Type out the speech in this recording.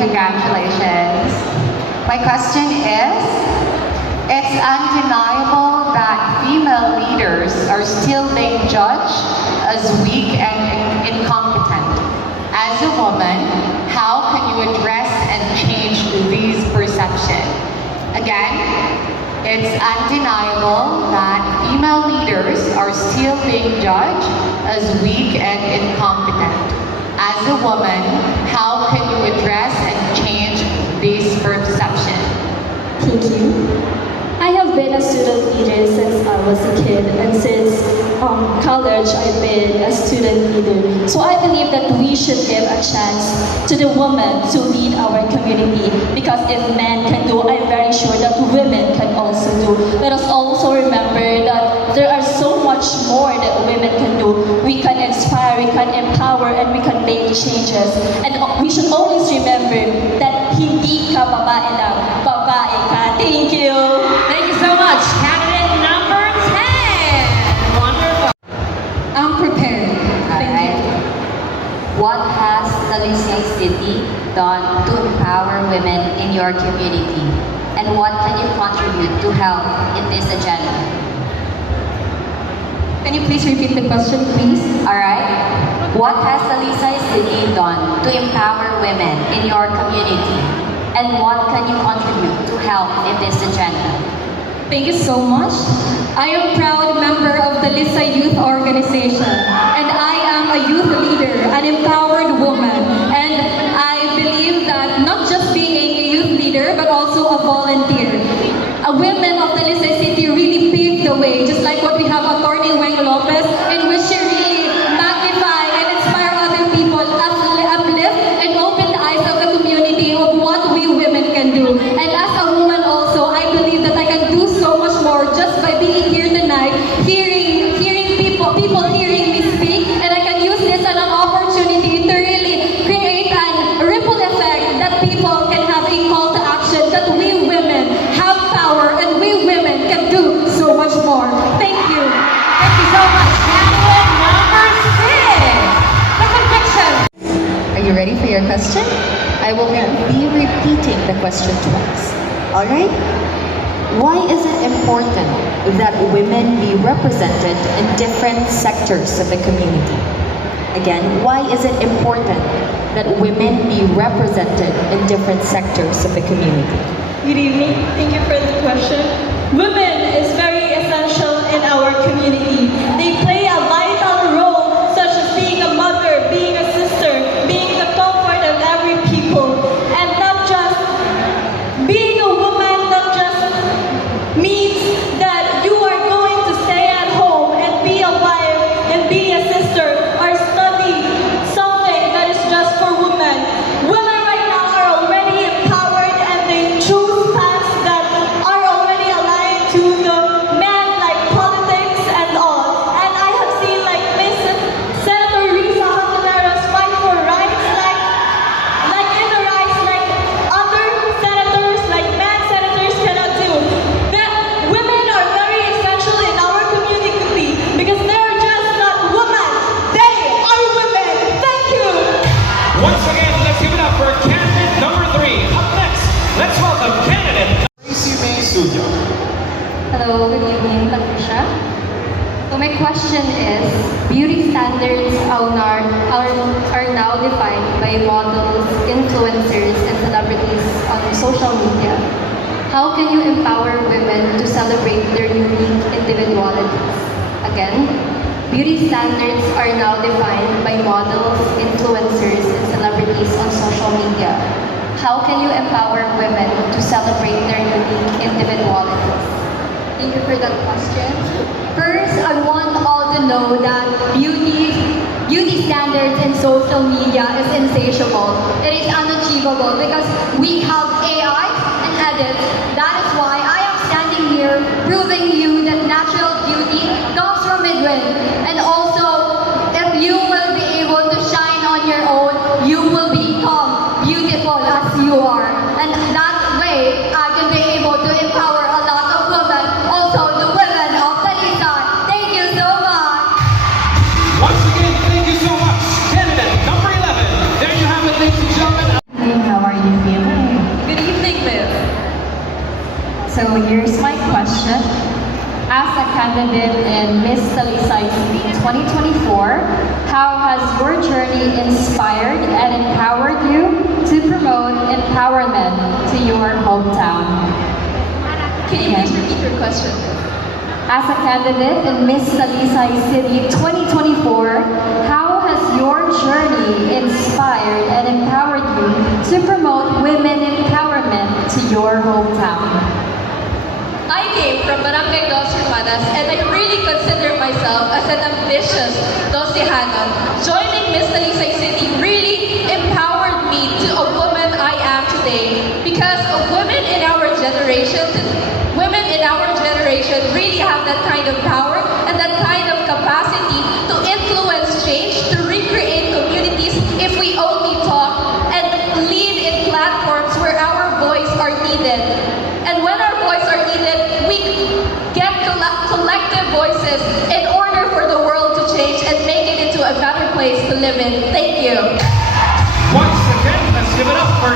Congratulations. My question is, it's undeniable that female leaders are still being judged as weak and incompetent. As a woman, how can you address and change these perceptions? Again, it's undeniable that female leaders are still being judged as weak and incompetent. As a woman, how can you address and change these perceptions? Thank you. I have been a student leader since I was a kid, and since college I've been a student leader. So I believe that we should give a chance to the women to lead our community, because if men can do, I'm very sure that women can also do. Let us also remember that there are so much more that women can do. We can inspire, we can empower, and we can make changes. And we should always remember that hindi ka babae lang, babae ka. Thank you. Thank you so much. Candidate number 10. Wonderful. I'm prepared. Alright. What has Talisay City done to empower women in your community? And what can you contribute to help in this agenda? Can you please repeat the question, please? Alright. What has Talisay City done to empower women in your community? And what can you contribute to help in this agenda? Thank you so much. I am a proud member of the Lisa Youth Organization, and I am a youth leader, an empowered woman. And I believe that not just being a youth leader, but also a volunteer. A women of the Lisa City really paved the way, just like what we have Attorney Weng Lopez, in which she really magnify and inspire other people, uplift and open the eyes of the community of what we women can do. And as a woman also, I believe that I can do so much more just by being here tonight, hearing people hearing me speak, and I can use this as an opportunity to really create a ripple effect that people can have a call to action, that we women have power and we women can do so much more. Thank you. Thank you so much. Candidate number 6. The conviction. Are you ready for your question? I will be repeating the question twice. Alright? Why is it important that women be represented in different sectors of the community? Again, why is it important that women be represented in different sectors of the community? Good evening. Thank you for the question. Women is very essential in our community. They play a vital role, such as being a mother, being a sister, being the comfort of every people. And not just being a woman, not just means that you are going to stay at home and be a wife and be a sister or study something that is just for women. Women right now are already empowered, and they choose paths that are already aligned to the men, like politics and all. And I have seen like Miss Senator Risa Hontiveros fight for rights, like in the rights like other senators, like men senators cannot do. That women are very essential in our community because they're just not women, they are women. Thank you. Once again, let's give it up for candidate number 3. Up next, let's welcome candidate Tracy May Studio. Hello, good evening, Patricia. So my question is, beauty standards are now defined by models, influencers, and celebrities on social media. How can you empower women to celebrate their unique individualities? Again, beauty standards are now defined by models, influencers, and celebrities on social media. How can you empower women to celebrate their unique individualities? Thank you for that question. First, I want all to know that beauty standards in social media is insatiable. It is unachievable because we have AI and edits. That is why I am standing here proving you that natural beauty comes from within. And also, if you will be able to shine on your own, you will become beautiful as you are. And that way, I can be able to empower a lot of women, also the women of Talisay. Thank you so much. Once again, thank you so much. Candidate number 11. There you have it, ladies and gentlemen. Hey, how are you? So here's my question. As a candidate in Miss Talisay City 2024, how has your journey inspired and empowered you to promote empowerment to your hometown? Can you please repeat your question? As a candidate in Miss Talisay City 2024, how has your journey inspired and empowered you to promote women empowerment to your hometown? I came from Barangay Dos Hermanas and I really consider myself as an ambitious Dosihanon. Joining Miss Talisay City really empowered me to a woman I am today because women in our generation really have that kind of power and that kind of capacity to influence change, to recreate communities if we only talk and lead in platforms where our voice are needed. And when our voice are needed, we get collective voices in order for the world to change and make it into a better place to live in. Thank you. Once again, let's give it up for